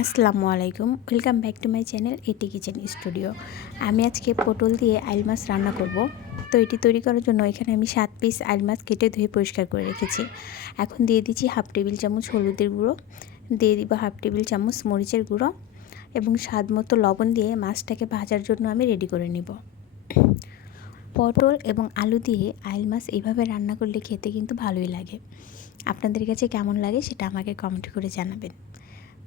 আসসালামু আলাইকুম। Welcome back to my channel এটি কিচেন স্টুডিও আমি আজকে পটল দিয়ে আইল মাছ রান্না করব। তো এটি তৈরি করার জন্য এখানে আমি সাত পিস আইল মাছ কেটে ধুয়ে পরিষ্কার করে রেখেছি। এখন দিয়ে দিচ্ছি হাফ টেবিল চামচ হলুদের গুঁড়ো। দিয়ে দিব হাফ টেবিল চামচ মরিচের গুঁড়ো। এবং স্বাদ মতো লবণ দিয়ে মাছটাকে ভাজার জন্য আমি রেডি করে নিব। পটল এবং আলু দিয়ে আইল মাছ এইভাবে রান্না করলে খেতে কিন্তু ভালোই লাগে। আপনাদের কাছে কেমন লাগে সেটা আমাকে কমেন্ট করে জানাবেন।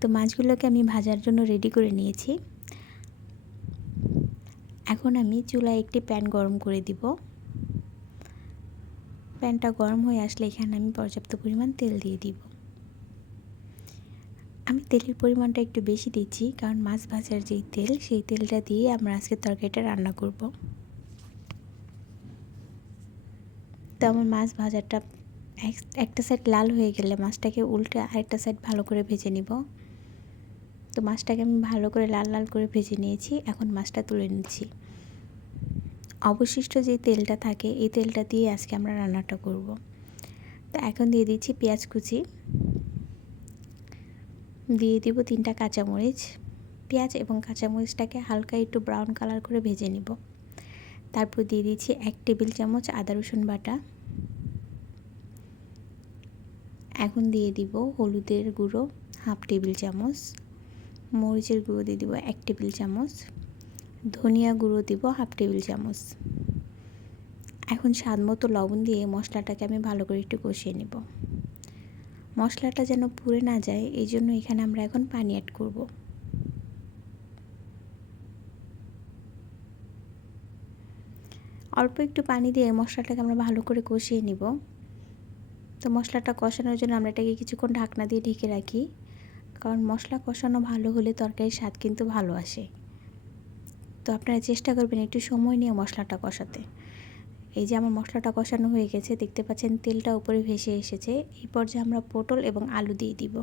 তো মাছগুলোকে আমি ভাজার জন্য রেডি করে নিয়েছি। এখন আমি চুলায় একটি প্যান গরম করে দিব। প্যানটা গরম হয়ে আসলে এখানে আমি পর্যাপ্ত পরিমাণ তেল দিয়ে দিব। আমি তেলের পরিমাণটা একটু বেশি দিচ্ছি, কারণ মাছ ভাজার যেই তেল, সেই তেলটা দিয়ে আমরা আজকে তরকারিটা রান্না করব। তো আমার মাছ ভাজাটা একটা সাইড লাল হয়ে গেলে মাছটাকে উল্টে আরেকটা সাইড ভালো করে ভেজে নিব। তো মাছটাকে আমি ভালো করে লাল লাল করে ভেজে নিয়েছি, এখন মাছটা তুলে নিচ্ছি। অবশিষ্ট যে তেলটা থাকে, এই তেলটা দিয়ে আজকে আমরা রান্নাটা করব। তো এখন দিয়ে দিচ্ছি পেঁয়াজ কুচি। দিয়ে দিব তিনটা কাঁচামরিচ। পেঁয়াজ এবং কাঁচামরিচটাকে হালকা একটু ব্রাউন কালার করে ভেজে নিব। তারপর দিয়ে দিচ্ছি এক টেবিল চামচ আদা রসুন বাটা। এখন দিয়ে দিব হলুদের গুঁড়ো, হাফ টেবিল চামচ। মরিচের গুঁড়ো দিয়ে দিব এক টেবিল চামচ। ধনিয়া গুঁড়ো দিব হাফ টেবিল চামচ। এখন স্বাদ মতো লবণ দিয়ে মশলাটাকে আমি ভালো করে একটু কষিয়ে নেব। মশলাটা যেন পুড়ে না যায়, এই জন্য এখানে আমরা এখন পানি অ্যাড করব। অল্প একটু পানি দিয়ে মশলাটাকে আমরা ভালো করে কষিয়ে নিব। তো মশলাটা কষানোর জন্য আমরা এটাকে কিছুক্ষণ ঢাকনা দিয়ে ঢেকে রাখি। কারণ মশলা কষানো ভালো হলে তরকারির স্বাদ কিন্তু ভালো আসে। তো আপনারা চেষ্টা করবেন একটু সময় নিয়ে মশলাটা কষাতে। এই যে আমার মশলাটা কষানো হয়ে গেছে, দেখতে পাচ্ছেন তেলটা উপরে ভেসে এসেছে। এই পর্যায়ে আমরা পটল এবং আলু দিয়ে দিব।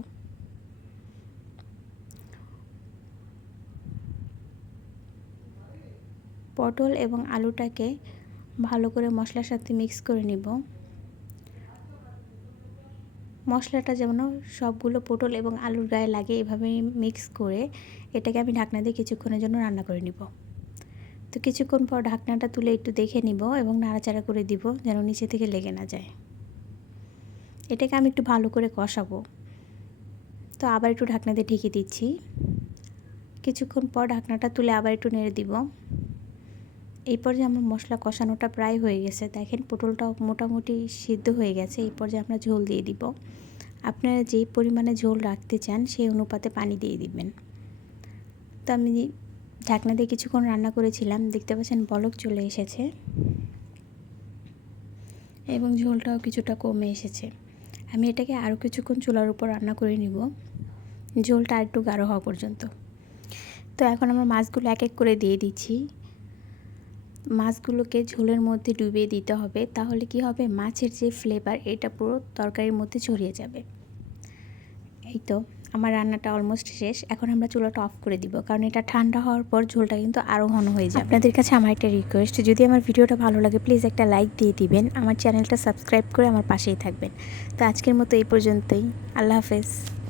পটল এবং আলুটাকে ভালো করে মশলার সাথে মিক্স করে নিব। মশলাটা যেমন সবগুলো পটল এবং আলুর গায়ে লাগে, এভাবে মিক্স করে এটাকে আমি ঢাকনা দিয়ে কিছুক্ষণের জন্য রান্না করে নিব। তো কিছুক্ষণ পর ঢাকনাটা তুলে একটু দেখে নিব এবং নাড়াচাড়া করে দিব যেন নিচে থেকে লেগে না যায়। এটাকে আমি একটু ভালো করে কষাবো। তো আবার একটু ঢাকনা দিয়ে ঢেকে দিচ্ছি। কিছুক্ষণ পর ঢাকনাটা তুলে আবার একটু নেড়ে দিব। এই পর্যায়ে আমার মশলা কষানোটা প্রায় হয়ে গেছে। দেখেন পটলটাও মোটামুটি সিদ্ধ হয়ে গেছে। এই পর্যায়ে আমরা ঝোল দিয়ে দিব। আপনারা যেই পরিমাণে ঝোল রাখতে চান, সেই অনুপাতে পানি দিয়ে দিবেন। তো আমি ঢাকনা দিয়ে কিছুক্ষণ রান্না করেছিলাম। দেখতে পাচ্ছেন বলক চলে এসেছে এবং ঝোলটাও কিছুটা কমে এসেছে। আমি এটাকে আরও কিছুক্ষণ চুলার উপর রান্না করে নিব। ঝোলটা আর একটু গাঢ় হওয়া পর্যন্ত। তো এখন আমার মাছগুলো এক এক করে দিয়ে দিচ্ছি। মাছগুলোকে ঝোলের মধ্যে ডুবিয়ে দিতে হবে, তাহলে কি হবে? মাছের যে ফ্লেভার এটা পুরো তরকারির মধ্যে ছড়িয়ে যাবে। এই তো, আমার রান্নাটা অলমোস্ট শেষ। এখন আমরা চুলাটা অফ করে দিব, কারণ এটা ঠান্ডা হওয়ার পর ঝোলটা কিন্তু আরও ঘন হয়ে যাবে। আপনাদের কাছে আমার একটা রিকোয়েস্ট যদি আমার ভিডিওটা ভালো লাগে প্লিজ একটা লাইক দিয়ে দিবেন। আমার চ্যানেলটা সাবস্ক্রাইব করে আমার পাশেই থাকবেন। তো আজকের মতো এই পর্যন্তই। আল্লাহ হাফেজ।